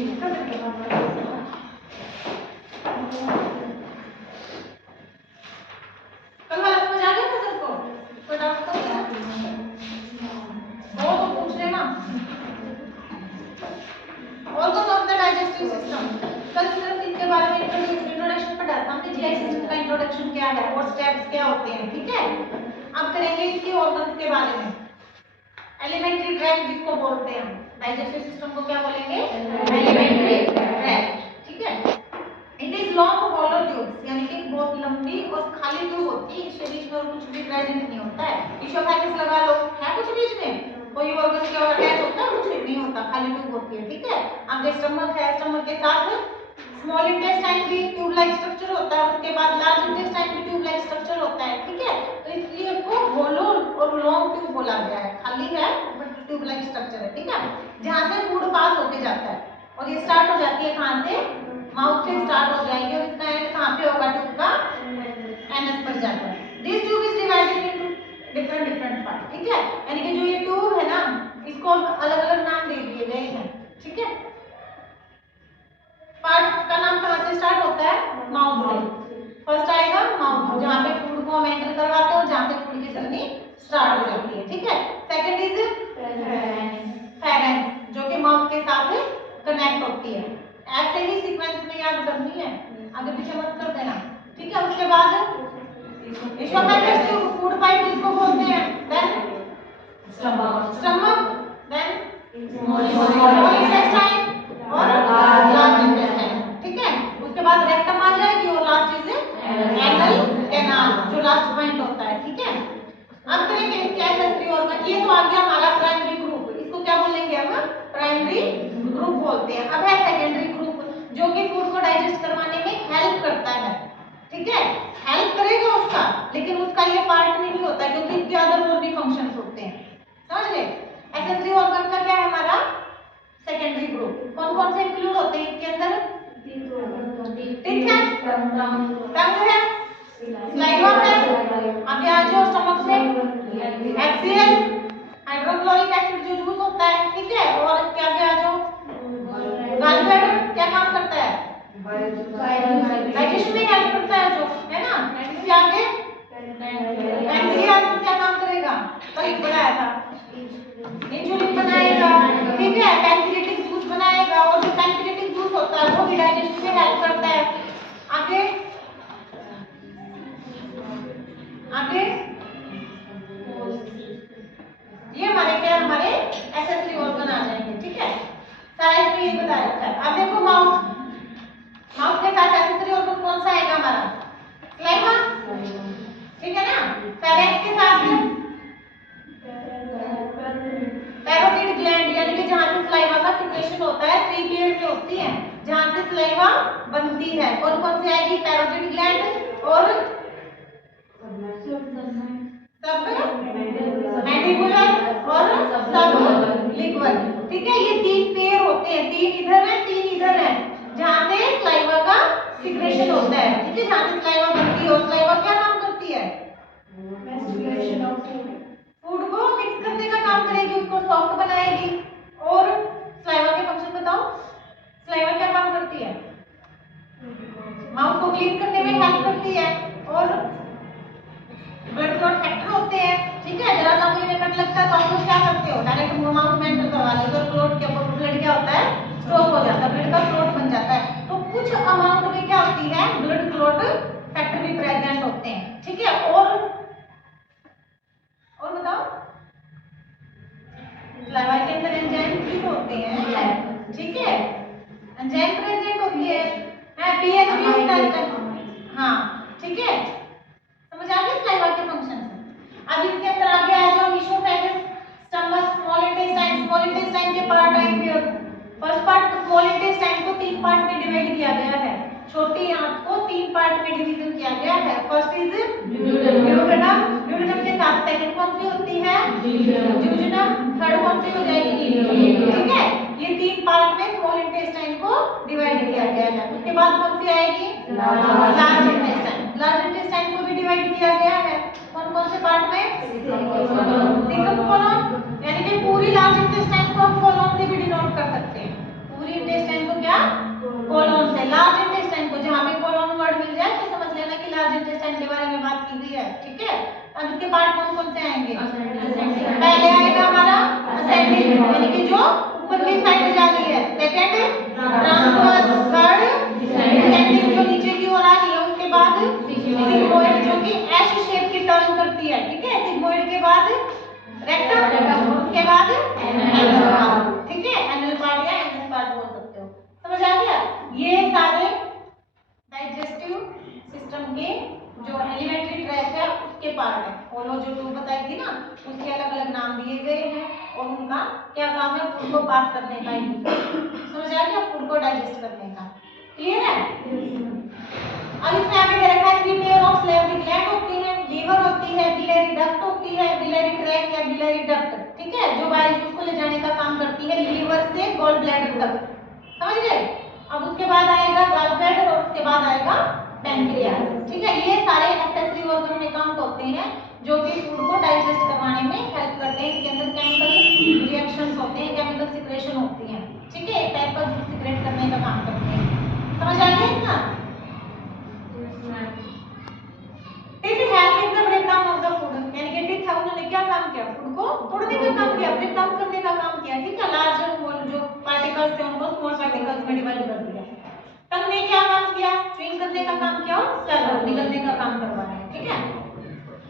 कल वाला समझ आ गया था सबको? कोई डाउट तो नहीं है? वो तो पूछ लेना। Also of the digestive system, कल सिर्फ इसके बारे में इंट्रोडक्शन पढ़ा था हमने। जीआई सिस्टम का इंट्रोडक्शन क्या है और स्टेप्स क्या होते हैं, ठीक है। अब करेंगे इसके ऑर्गन्स के बारे में। एलिमेंट्री ट्रैक्ट जिसको बोलते हैं, डाइजेस्टिव सिस्टम को क्या बोलेंगे? एलिमेंट्री ट्रैक्ट, ठीक है। It is long hollow tubes, यानी कि बहुत लंबी और खाली ट्यूब होती है, इसके बीच में और कुछ भी प्रेजेंट नहीं होता है। इशोफेगस लगा लो, है कुछ बीच में? कोई ऑर्गन के और अटैच होता है? कुछ नहीं होता, खाली ट्यूब होती है, ठीक है। आगे स्टमक है, स्टमक के साथ स्मॉल इंटेस्टाइन भी ट्यूब लाइक स्ट्रक्चर होता है, उसके बाद लार्ज इंटेस्टाइन भी ट्यूब लाइक स्ट्रक्चर होता है, ठीक है। तो इसलिए उसको होलो और लॉन्ग ट्यूब बोला गया है। खाली है बट ट्यूब लाइक स्ट्रक्चर है, ठीक है, जहां से फूड पास होके जाता है। और ये स्टार्ट हो जाती है कहां से? माउथ से स्टार्ट हो जाएगी और इसका एंड कहां पे होगा? ट्यूब का एनस पर जाता है। This tube is divided into different part, ठीक है। यानी कि जो ये ट्यूब है ना, इसको अलग-अलग नाम दे दिए गए हैं, ठीक है। पार्ट का नाम कहां से स्टार्ट होता है? माउथ से। फर्स्ट आएगा माउथ, जहां पे फूड को हम एंटर करवाते हैं और जहां से फूड की जर्नी स्टार्ट हो जाती है, ठीक है। सेकंड इज फेरेंक्स, जो कि माउथ के साथ कनेक्ट होती है। ऐसे ही सीक्वेंस में याद करनी है, आगे पीछे मत कर देना, ठीक है। उसके बाद इशोफेगस जो फूड पाइप जिसको बोलते हैं, then stomach, then small intestine और लार्ज इंटेस्टाइन, ठीक है। उसके बाद रेक्टम आ जाएगी और लास्ट इज एनल कैनाल, जो लास्ट पॉइंट होता है, ठीक है। अब करेंगे इसके एक्सेसरी ऑर्गन। ये तो आ गया हमारा प्राइमरी ग्रुप, इसको क्या बोलेंगे हम? प्राइमरी ग्रुप बोलते हैं। अब है सेकेंडरी ग्रुप, जो कि फूड को डाइजेस्ट करवाने में हेल्प करता है, ठीक है। हेल्प करेगा उसका, लेकिन उसका ये पार्ट नहीं होता क्योंकि इसके अंदर और भी फंक्शंस होते हैं, समझ गए। एक्सेसरी ऑर्गन का क्या है हमारा? Secondary group. कौन कौन से इंक्लूड होते हैं इसके अंदर? टीथ है, टंग है, स्लाइवा है, आगे आ जाओ स्टमक से एक्सियल हाइड्रोक्लोरिक एसिड जो यूज होता है, ठीक है। और इसके आगे आ जाओ गॉल ब्लैडर, क्या काम करता है? डाइजेशन में हेल्प करता है, जो है ना। इसके आगे पैंक्रियास क्या काम करेगा? कल पढ़ाया था, इंसुलिन बनाएगा, ठीक है। पैंक्रियाटिक जूस बनाएगा और जो पैंक्रियाटिक जूस होता है वो भी डाइजेशन में हेल्प करता है। आगे आगे ये हमारे क्या? हमारे एक्सेसरी ऑर्गन आ जाएंगे, ठीक है। सारा इसमें ये बताया रखा है। अब देखो माउथ, माउथ के साथ एक्सेसरी ऑर्गन कौन सा आएगा हमारा? स्लाइवा, ठीक है ना। फेरेंक्स के साथ पैरोटिड ग्लैंड, यानी कि जहां से स्लाइवा का सिक्रेशन होता है, 3 लेयर में होती है जहां से स्लाइवा बनती है। कौन कौन सी आएगी? पैरोटिड ग्लैंड और सब मैंडिबुलर और सब लिग्वल, ठीक है। ये 3 पेयर होते हैं, 3 इधर है 3 इधर है, जहां से स्लाइवा का सिक्रेशन होता है, ठीक है। जहां से स्लाइवा बनती है और स्लाइवा क्या काम करती है? फूड को मिक्स करने का काम करेगी, उसको सॉफ्ट बनाएगी। और स्लाइवा के फंक्शन बताओ, स्लाइवा क्या काम करती है? माउथ को क्लीन करने में हेल्प करती है और ब्लड क्लॉट फैक्टर होते हैं, ठीक है। जरा सा मुझे कट लगता है तो आप लोग क्या करते हो? डायरेक्ट माउथ में एंटर करवा लेते हो, क्लॉट के ऊपर ब्लड क्या होता है? स्टॉप हो जाता है, ब्लड का क्लॉट बन जाता है। तो कुछ अमाउंट में क्या होती है? ब्लड क्लॉट फैक्टर भी प्रेजेंट होते हैं, ठीक है। और बताओ, स्लाइवा के अंदर एंजाइम भी होते हैं, ठीक है। एंजाइम प्रेजेंट होती है, पीएच भी होता है, हाँ, ठीक है। समझ आ गया स्लाइवा के फंक्शन से। अब इसके अंदर आगे आ जाओ, oesophagus, stomach, small intestine. Small intestine के पार्ट आएंगे। फर्स्ट पार्ट स्मॉल इंटेस्टाइन को 3 पार्ट में डिवाइड किया गया है। छोटी आंत को 3 पार्ट में डिवीजन किया गया है। फर्स्ट इज ड्यूडेनम, ड्यूडेनम के साथ सेकंड कौन सी होती है? ज्यूजेनम, थर्ड कौन सी हो जाएगी? ठीक है। ये 3 पार्ट में स्मॉल इंटेस्टाइन को डिवाइड किया गया है। उसके बाद कौन सी आएगी? Large intestine. लार्ज इंटेस्टाइन को भी डिवाइड किया गया है। कौन कौन से पार्ट में? सिकम कोलन, यानी कि पूरी लार्ज इंटेस्टाइन को हम कोलन से भी डिनोट कर सकते हैं। पूरी इंटेस्टाइन को यानी कि जो ऊपर की साइड जा रही है। सेकंड ट्रांसवर्स, थर्ड डिसेंडिंग जो नीचे की ओर आ रही है। उसके बाद सिग्मोइड जो कि एस शेप की टर्न करती है, ठीक है। सिग्मोइड के बाद रेक्टम, उसके बाद एनल पार्ट, ठीक है। एनल पार्ट या एनस पार्ट बोल सकते हो। समझ आ गया? ये सारे डाइजेस्टिव सिस्टम के जो एलिमेंट्री ट्रैक है उसके पार्ट है। और वो जो ट्यूब बताई थी ना, उसके अलग अलग नाम दिए गए हैं और उनका क्या काम है? फूड को पास करने का। समझ आ गया? फूड को डाइजेस्ट करने का। क्लियर है? अब इसमें आगे दे रखा है 3 पेयर ऑफ सैलिवरी ग्लैंड होती है, लीवर होती है, बिलियरी डक्ट होती है, बिलियरी ट्रैक या बिलियरी डक्ट, ठीक है, जो बाइल जूस को ले जाने का काम करती है लीवर से गॉल ब्लैडर तक। समझ गए? अब उसके बाद आएगा गॉल ब्लैडर और उसके बाद आएगा पैंक्रियास, ठीक है। ये सारे एक्सेसरी ऑर्गन में काउंट होते हैं जो कि फूड को डाइजेस्ट करवाने में हेल्प करते हैं। इनके अंदर केमिकल रिएक्शंस होते हैं, केमिकल सिक्रेशन होती है, ठीक है। एक टाइप का जूस सिक्रेट करने का काम करते हैं। समझ आ गया इतना? Teeth help in the breakdown of the food, यानी कि टीथ उन्होंने क्या काम किया? फूड को तोड़ने का काम किया, ब्रेक डाउन करने का काम किया, ठीक है। लार्ज जो पार्टिकल्स थे उनको स्मॉल पार्टिकल्स में डिवाइड कर दिया। टंग ने क्या काम किया? च्युइंग करने का काम किया और स्वैलो निगलने का काम करवाया है, ठीक है।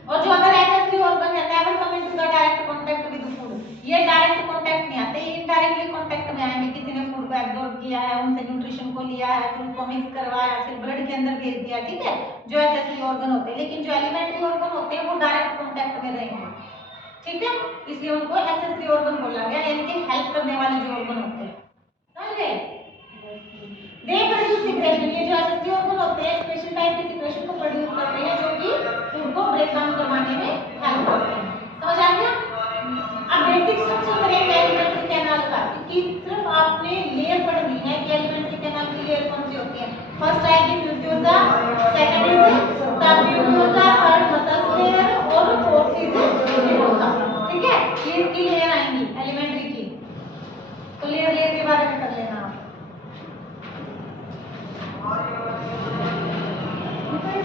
और जो अदर एक्सेसरी ऑर्गन है never come into the direct contact with food, ये डायरेक्ट कांटेक्ट नहीं आते, ये इनडायरेक्टली कांटेक्ट में आएंगे। किसी ने फूड को एब्जॉर्ब किया है, उनसे न्यूट्रिशन को लिया है, फिर उसको मिक्स करवाया, फिर ब्लड के अंदर भेज दिया, ठीक है, जो एक्सेसरी ऑर्गन होते हैं। लेकिन जो एलिमेंट्री ऑर्गन होते हैं वो डायरेक्ट कांटेक्ट में रहेंगे, ठीक है, इसलिए उनको एक्सेसरी ऑर्गन बोला गया, यानी कि हेल्प करने वाले जो ऑर्गन होते हैं। समझ गए? दे प्रोड्यूस सिक्रेशन, ये जो एक्सेसरी ऑर्गन होते हैं स्पेशल टाइप के सिक्रेशन को प्रोड्यूस करते हैं जो कि फूड को ब्रेक डाउन करवाने में हेल्प करते हैं। समझ आ गया? अब बेसिक स्ट्रक्चर करेंगे एलिमेंट्री कैनाल का, कि सिर्फ आपने लेयर पढ़नी है कि एलिमेंट्री कैनाल की लेयर कौन सी होती है। फर्स्ट आएगी mucosa, second is submucosa, third muscle layer और फोर्थ इज म्यूकोसा, ठीक है। ये इसकी लेयर आएंगी एलिमेंट्री की, तो लेयर लेयर के बारे में कर लेना आप।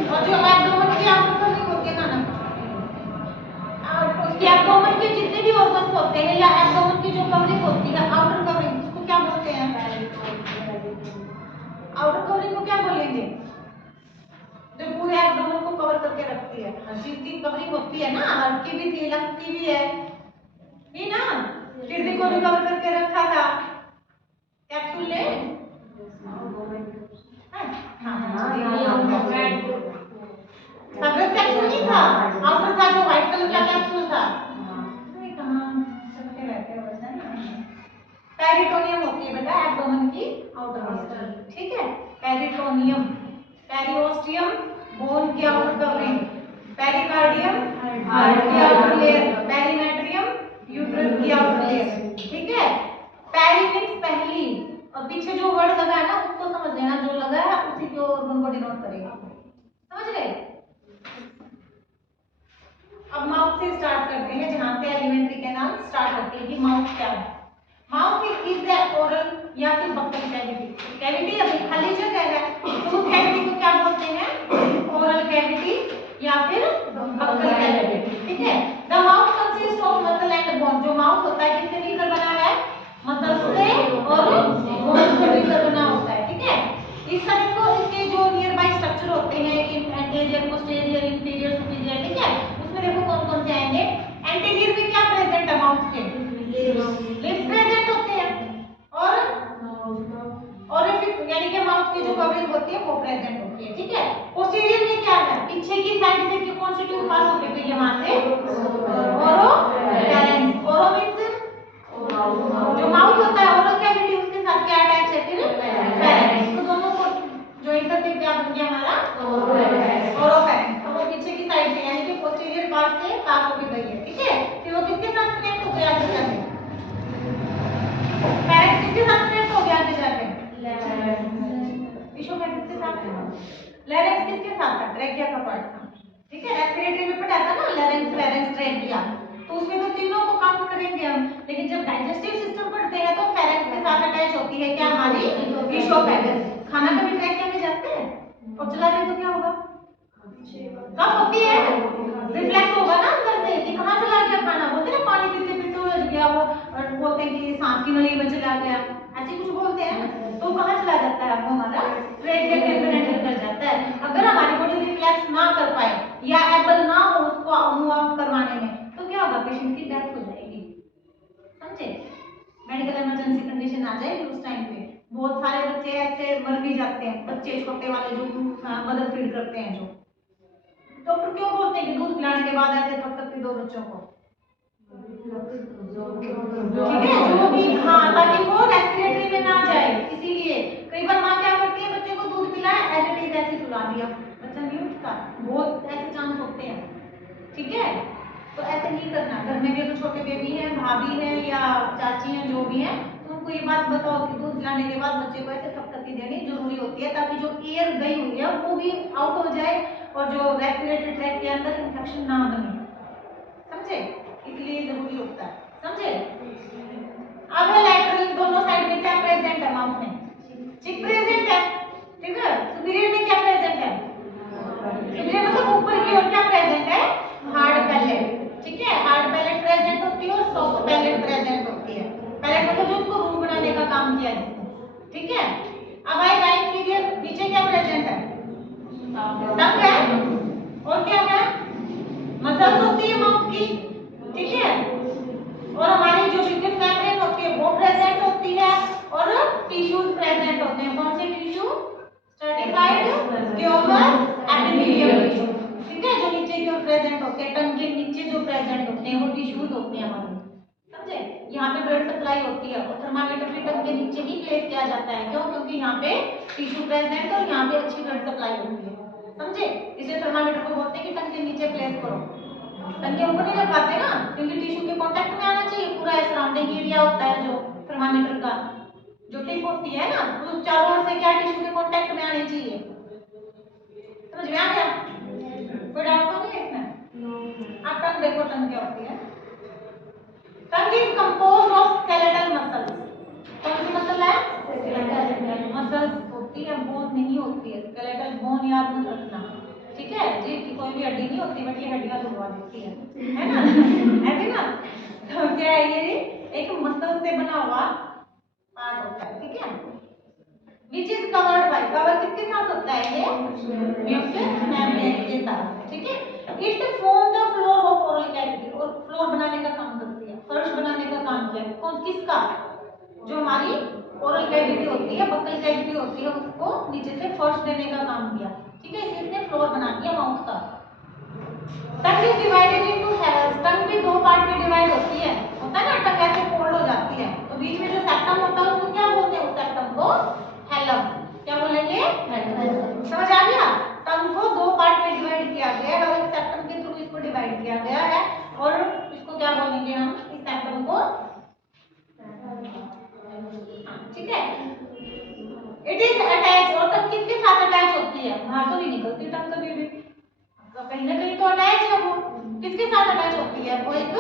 और जो एब्डोमेन की आउटर कवरिंग होती है ना, उसके एब्डोमेन के जितने भी ऑर्गन्स होते हैं या एब्डोमेन की जो कवरिंग होती है आउटर कवरिंग, उसको क्या बोलते हैं? आउटर कवरिंग को क्या बोलेंगे? जो पूरे एब्डोमेन को कवर करके रखती है, जिसकी कवरिंग होती है ना, हार्ट की भी थी, लंग्स की भी है, ये ना, किडनी को भी कवर करके रखा था कैप्सूल ने। सबसे कैप्सूल नहीं था, आउटर था जो व्हाइट कलर का कैप्सूल था। पेरिटोनियम होती है बेटा एब्डोमेन की आउटर लेयर, ठीक है। पेरिटोनियम, पेरिओस्टियम बोन की आउटर कवरिंग, पेरिकार्डियम हार्ट की आउटर लेयर, पेरिमेट्रियम यूट्रस की आउटर लेयर, ठीक है। पेरी मींस पहली, और पीछे जो वर्ड लगा है ना उसको समझ लेना, जो लगा है उसी के ऑर्गन को डिनोट करेगा। समझ गए? अब माउथ से स्टार्ट करते हैं, जहां से एलिमेंट्री कैनाल स्टार्ट होती है कि माउथ क्या है। माउथ इज द ओरल या फिर बक्कल कैविटी, कैविटी अभी खाली जगह है तो उस कैविटी को क्या बोलते हैं? ओरल कैविटी या फिर बक्कल कैविटी, ठीक है। The mouth consist of muscle and bone, जो माउथ होता है किससे मिलकर बना है? मसल से और बोन से मिलकर बना होता है, ठीक है। इस तरह को इसके जो नियर बाय स्ट्रक्चर होते हैं एंटीरियर, पोस्टीरियर, इंफीरियर, सुपीरियर, ठीक है, उसमें देखो कौन कौन से आएंगे। एंटीरियर में क्या प्रेजेंट है माउथ के? लिप्स प्रेजेंट होते हैं और यानी कि माउथ की जो कवरिंग होती है वो प्रेजेंट होती है, ठीक है। पोस्टीरियर में क्या है? पीछे की साइड से कौन सी ट्यूब पास होती है वहां से? ओरोफैरिंक्स, ओरो मींस जो माउथ होता है, ओरल कैविटी उसके साथ क्या अटैच है? फिर फेरेंक्स, तो दोनों को ज्वाइन करके क्या बन गया हमारा? ओरोफैरिंक्स। तो वो पीछे की साइड से यानी कि पोस्टीरियर पार्ट से पास होकर गई है, ठीक है। फिर वो किसके साथ कनेक्ट हो गया आगे जाके? फेरेंक्स किसके साथ कनेक्ट हो गया आगे जाके? इशोफैरिंक्स के साथ। लैरिंक्स किसके साथ था? ट्रैकिया का पार्ट था, ठीक है। रेस्पिरेटरी में पढ़ा था ना, लैरिंक्स, फेरेंक्स, ट्रैकिया, तो उसमें तो तीनों को काउंट करेंगे हम। लेकिन जब डाइजेस्टिव सिस्टम पढ़ते हैं तो फेरेंक्स के साथ अटैच होती है क्या? हमारी इशोफैगस। खाना कभी ट्रैकिया में जाते हैं और चला जाए तो क्या होगा? कब होती है? रिफ्लेक्स होगा ना अंदर से कि कहां चला गया खाना, बोलते हैं ना पानी पीते पीते उलझ गया, वो बोलते हैं नहीं वो चला गया, ऐसे कुछ बोलते हैं ना, तो कहाँ चला जाता है, वो हमारा ट्रेकिया के अंदर एंटर कर जाता है। अगर हमारी बॉडी रिफ्लेक्स ना कर पाए या एबल ना हो उसको मूव आउट करवाने में, तो क्या होगा, पेशेंट की डेथ हो जाएगी, समझे। मेडिकल इमरजेंसी कंडीशन आ जाएगी उस टाइम पे। बहुत सारे बच्चे ऐसे मर भी जाते हैं, बच्चे छोटे वाले जो मदर फीड करते हैं, जो डॉक्टर क्यों बोलते हैं कि दूध पिलाने के बाद ऐसे कब तक दो बच्चों को, ठीक है, जो भी, हाँ, ताकि वो रेस्पिरेटरी में ना जाए, इसीलिए कई बार माँ क्या करती है, बच्चे को दूध पिलाया एज इट इज ऐसे सुला दिया, बच्चा नहीं उठता, बहुत ऐसे चांस होते हैं, ठीक है। तो ऐसे नहीं करना। घर में भी अगर छोटे बेबी हैं, भाभी हैं या चाची हैं, जो भी हैं, तो उनको ये बात बताओ कि दूध पिलाने के बाद बच्चे को ऐसे थपथपी देनी जरूरी होती है, ताकि जो एयर गई हुई है वो भी आउट हो जाए और जो रेस्पिरेटरी ट्रैक्ट के अंदर इंफेक्शन ना बने, समझे, इसलिए जरूरी होता है, समझे। अब है लैटरल, दोनों साइड में क्या प्रेजेंट है, माउथ में चिक प्रेजेंट है, ठीक है। सुपीरियर में क्या प्रेजेंट है, सुपीरियर मतलब ऊपर की ओर क्या प्रेजेंट है, हार्ड पैलेट, ठीक है, हार्ड पैलेट प्रेजेंट होती है और सॉफ्ट पैलेट प्रेजेंट होती है। पैलेट मतलब जो उसको रूम बनाने का काम किया जिसने, ठीक है। अब आएगा इंफीरियर, नीचे क्या प्रेजेंट है, टंग है, और क्या है, मसल्स होती है माउथ की, ठीक है, और हमारी जो शिफ्ट मेम्ब्रेन होती है वो प्रेजेंट होती है, और टिश्यूज प्रेजेंट होते हैं, कौन से tissue, stratified squamous epithelial tissue, ठीक है, जो नीचे की ओर प्रेजेंट होते हैं, टंग के नीचे जो प्रेजेंट होते हैं वो टिश्यूज होते हैं हमारे, समझे। यहाँ पे ब्लड सप्लाई होती है और थर्मामीटर भी टंग के नीचे ही प्लेस किया जाता है, क्यों, क्योंकि यहाँ पे टिश्यू प्रेजेंट है और यहाँ पे अच्छी ब्लड सप्लाई होती है, समझे। इसलिए थर्मामीटर को बोलते हैं कि टंग के नीचे प्लेस करो, टंग के ऊपर नहीं लगाते ना, क्योंकि टिश्यू के कांटेक्ट में आना चाहिए, पूरा सराउंडिंग एरिया होता है जो थर्मामीटर का जो टिप होती है ना, तो चारों ओर से क्या टिश्यू के कांटेक्ट में आनी चाहिए, समझ में आ गया, कोई डाउट तो नहीं है इसमें। आप टंग देखो, टंग क्या होती है, tongue is composed of skeletal muscles, कौन सी मसल है, मसल्स होती है, बोन नहीं होती है, स्केलेटल बोन याद मत रखना, ठीक है जी, की कोई भी हड्डी नहीं होती, बट ये हड्डियां तोड़वा देती है ना, ऐसे ना, तो क्या है ये एक मसल से बना हुआ पार्ट होता है, ठीक है, which is covered by, cover किसके साथ होता है, ये म्यूकस मेम्ब्रेन के साथ, ठीक है। It form the floor of oral cavity, और फ्लोर बनाने का काम करती है, फर्श बनाने का काम किया, कौन किसका, जो हमारी ओरल कैविटी होती है, बक्कल कैविटी होती है, उसको नीचे से फर्श देने का काम किया, ठीक है, इसलिए इसने फ्लोर बना दिया माउथ का। टंग इज डिवाइडेड इनटू हेल्स, टंग भी दो पार्ट में डिवाइड होती है, होता है ना, टंग ऐसे फोल्ड हो जाती है, तो बीच में जो सेप्टम होता है उसको क्या बोलते हैं, उस सेप्टम को हेलम, क्या बोलेंगे, समझ आ गया। टंग को दो पार्ट में डिवाइड किया गया है और एक सेप्टम के थ्रू इसको डिवाइड किया गया है, और इसको क्या बोलेंगे हम, इस सेप्टम को, ठीक है। इट इज अटैच, और टंग किसके साथ अटैच होती है, बाहर तो नहीं निकलती टंग कभी भी, कहीं ना कहीं तो अटैच है, वो किसके साथ अटैच होती है, वो एक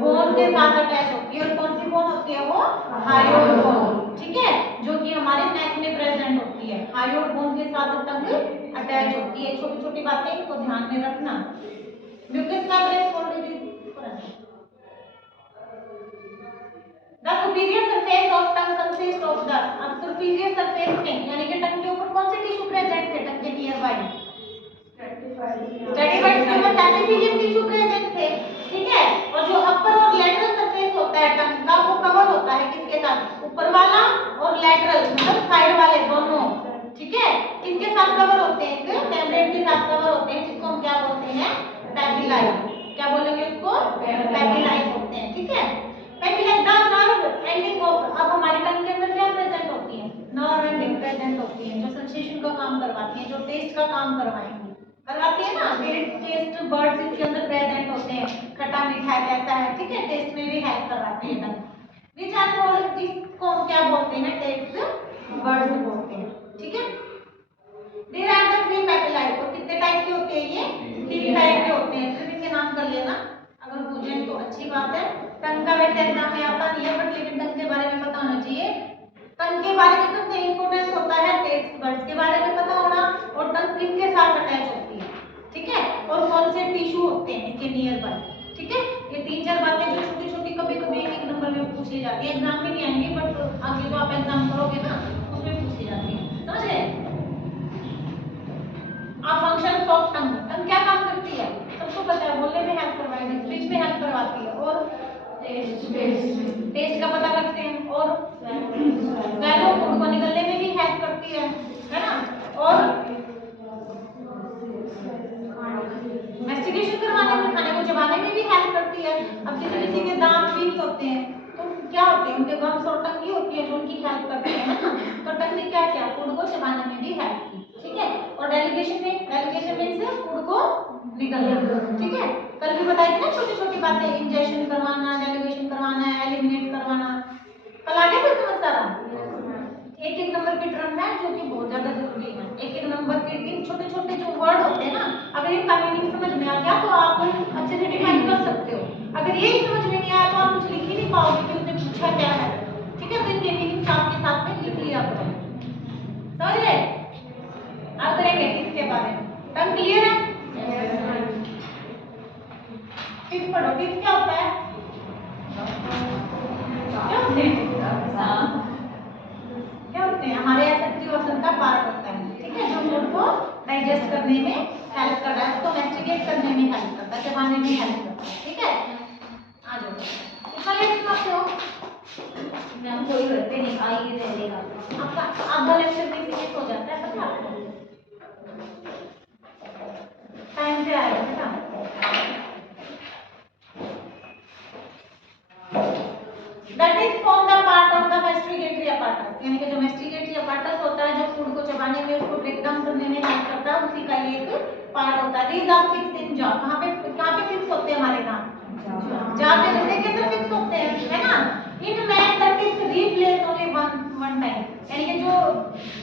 बोन के साथ अटैच होती है, और कौन सी बोन होती है, वो हायोइड बोन, ठीक है, जो कि हमारे नेक में प्रेजेंट होती है, हायोइड बोन के साथ टंग अटैच होती है, छोटी छोटी बातें इनको ध्यान में रखना। Mucous membrane already the superior surface of tongue consist of the, अब सुपीरियर सरफेस में यानी कि टंग के ऊपर कौन से टिश्यू प्रेजेंट थे, टंग के near by, stratified squamous epithelial tissue present थे, ठीक है, और जो अपर और लेटरल सरफेस होता है टंग का, वो कवर होता है किसके साथ, ऊपर वाला और लेटरल मतलब साइड वाले दोनों, ठीक है, किसके साथ कवर होते हैं, एक मेम्ब्रेन के साथ कवर होते हैं, जिसको हम क्या बोलते हैं, पैपिलाई, क्या बोलेंगे उसको, पैपिलाई बोलते हैं, ठीक है। पैपिलाई द नर्व एंडिंग ऑफ, अब हमारी टंग के अंदर क्या प्रेजेंट होती है, नर्व एंडिंग प्रेजेंट होती है, जो सेंसेशन का काम करवाती है, जो टेस्ट का काम करवाती है ना, टेस्ट बर्ड्स इसके अंदर प्रेजेंट होते हैं, खट्टा मीठा कैसा है, ठीक है, टेस्ट में भी हेल्प करवाती है टंग, विच आर कॉल्ड, जिसको हम क्या बोलते हैं, टेस्ट बर्ड्स बोलते हैं, ठीक है। देयर आर द थ्री पैपिलाई, और कितने टाइप के होते हैं ये, तीन टाइप के होते हैं, सिर्फ इनके नाम कर लेना, अगर पूछे तो अच्छी बात है। टंग का वैसे एग्जाम में आता नहीं है, बट लेकिन टंग के बारे में पता होना चाहिए, टंग के बारे में सबसे इंपॉर्टेंट होता है टेस्ट बर्ड्स के बारे में पता होना, और टंग किसके साथ अटैच होती है, ठीक है, और कौन से टिश्यू होते हैं इसके नियर बाय, ठीक है। ये तीन चार बातें जो छोटी छोटी कभी कभी एक एक नंबर में पूछ पूछी जाती है, एग्जाम में नहीं आएंगी बट आगे जो आप एग्जाम करोगे ना उसमें पूछी जाती है, समझ गए। आप फंक्शन ऑफ टंग, टंग क्या काम करती है सबको पता है, बोलने में हेल्प करवाएगी, स्पीच में हेल्प करवाती है, और टेस्ट का पता रखते हैं, और वैल्यू फूड को निकलने में भी हेल्प करती है ना, और मेस्टिकेशन करवाने में, खाने को चबाने में भी हेल्प करती है। अब किसी के दांत वीक होते हैं तो क्या होते हैं, उनके गम्स और टंग होती है जो उनकी हेल्प करती है ना, तो टंग ने क्या किया, फूड को चबाने में भी हेल्प की, ठीक है। और डेलीगेशन में से फूड को निकलना, ठीक है। कल भी बताई थी ना छोटी छोटी बातें, इंजेक्शन करवाना, डेलीगेशन करवाना, एलिमिनेट करवाना, कल आ गया समझ सारा। एक एक नंबर की टर्म है जो कि बहुत ज्यादा जरूरी है, एक एक नंबर के इन छोटे छोटे जो वर्ड होते हैं ना, अगर इनका मीनिंग समझ में आ गया तो आप अच्छे से डिफाइन कर सकते हो, अगर ये समझ में नहीं आया तो आप कुछ लिख ही नहीं पाओगे कि उसने पूछा क्या है, ठीक है। तो इनके मीनिंग साथ के साथ में लिख लिया करो, समझ गए। अब करेंगे टिक के बारे में, टर्म क्लियर है। टिक पढ़ो, टिक क्या होता है, क्या होते हैं, क्या होते हैं, हमारे एसेप्टिव ऑर्गन का पार्ट होता है, ठीक है, जो फूड को डाइजेस्ट करने में हेल्प करता है, उसको मैस्टिकेट करने में हेल्प करता है, चबाने में हेल्प करता है, ठीक है। आ जाओ, कितना लेट सुनाते हो मैम, कोई करते नहीं, आइए रहेगा आपका, आधा लेक्चर में फिनिश हो जाता है, पता है आपको, टाइम से आएगा बेटा। That is form the part of the masticatory apparatus, यानी कि जो masticatory apparatus होता है जो फूड को चबाने में, उसको ब्रेक डाउन करने में हेल्प करता है, उसी का ये एक पार्ट होता है। These are fixed in jaw, कहाँ पे फिक्स होते हैं हमारे दांत, jaw के हिस्से के अंदर फिक्स होते हैं, है ना। In man the teeth replace only one time, यानी कि जो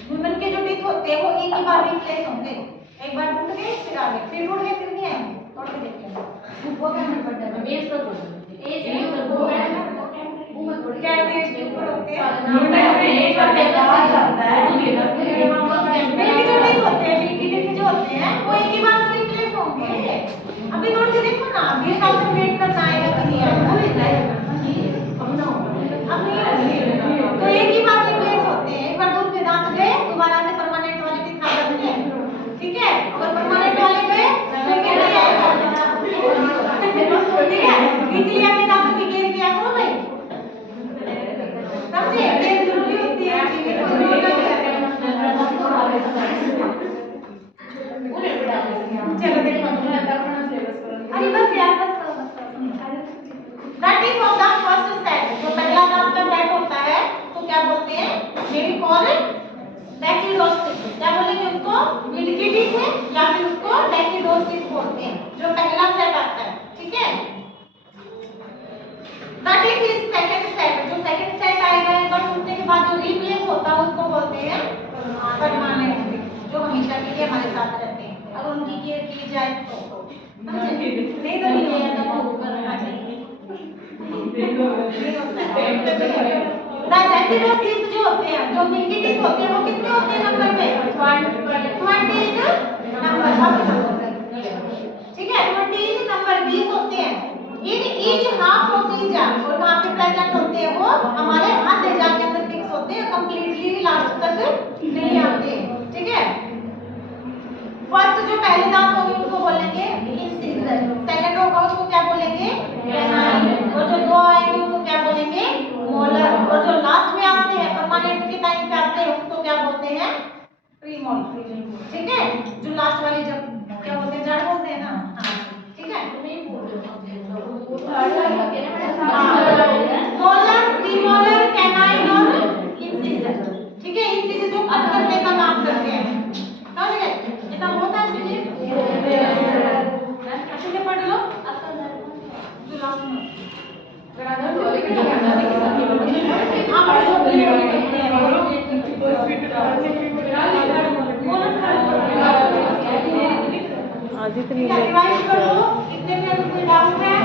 ह्यूमन के जो टीथ होते हैं वो एक ही बार रिप्लेस होंगे, एक बार टूट गए फिर आ गए, फिर टूट गए फिर नहीं आएंगे, तोड़ के देखते हैं वो क्या नंबर है, बेस का वो है क्या देश के ऊपर होते हैं, बिल्कुल चलता है, बिल्कुल जो नहीं होते हैं, बिल्कुल जो होते हैं वो एक ही बार में रिप्लेस होंगे। अभी थोड़ी सी देखो ना, 20 साल तक वेट करना आएगा कि नहीं आएगा, अब नहीं, तो एक ही बार रिप्लेस होते हैं, एक बार दूध के दांत गए दोबारा से परमानेंट वाले की खा सकते हैं, ठीक है, अगर परमानेंट वाले गए तो फिर नहीं आएगा, ठीक है। इसलिए अपने दांतों की केयर किया करो भाई, समझे, ये जरूरी होती है, चलो देखो, अरे बस यार बस that is of the first set, जो पहला दांत का सेट होता है तो क्या बोलते हैं, मे बी कॉल डैक्टिलोस्टिस, क्या बोलेंगे उसको, मिल्की टीथ है या फिर उसको डैक्टिलोस्टिस बोलते हैं, जो पहला सेट आता है, ठीक है। दैट इज सेकंड सेट, जो सेकंड सेट आएगा एक बार टूटने के बाद जो रिप्लेस होता है उसको बोलते हैं परमानेंट, जो हमेशा के लिए हमारे साथ रहते हैं, अगर उनकी केयर की जाए तो, नहीं तो नहीं होता डैक्टिलोस्टिस जो होते हैं, जो मिल्की टीथ होते हैं वो कितने होते हैं नंबर में, 20 नंबर, ठीक है, 20 नंबर 20 होते हैं, in each half of each George, और कहां पे प्रेजेंट होते हैं वो हमारे आधे जार्ज के अंदर फिक्स होते हैं, कंप्लीटली लास्ट तक नहीं आते, ठीक है। फर्स्ट जो पहले दांत होंगे उनको बोलेंगे इंसिजर, सेकंड होगा उसको क्या बोलेंगे कैनाइन, और जो दो आएंगे उनको क्या बोलेंगे मोलर, और जो लास्ट में आते हैं परमानेंट के टाइम पे आते हैं उसको क्या बोलते हैं प्रीमोलर, ठीक है। जो लास्ट वाली जब क्या बोलते हैं, जड़ बोलते हैं ना, हाँ ठीक है, मोलर, प्रीमोलर, कैनाइन और इंसिजर, ठीक है। इंसिजर जो कट करने का काम करते हैं, समझ गए, इतना होता है इसलिए अच्छे से पढ़ लो, जो लास्ट में आज इतनी रिवाइज कर लो, कितने में कोई डाउट है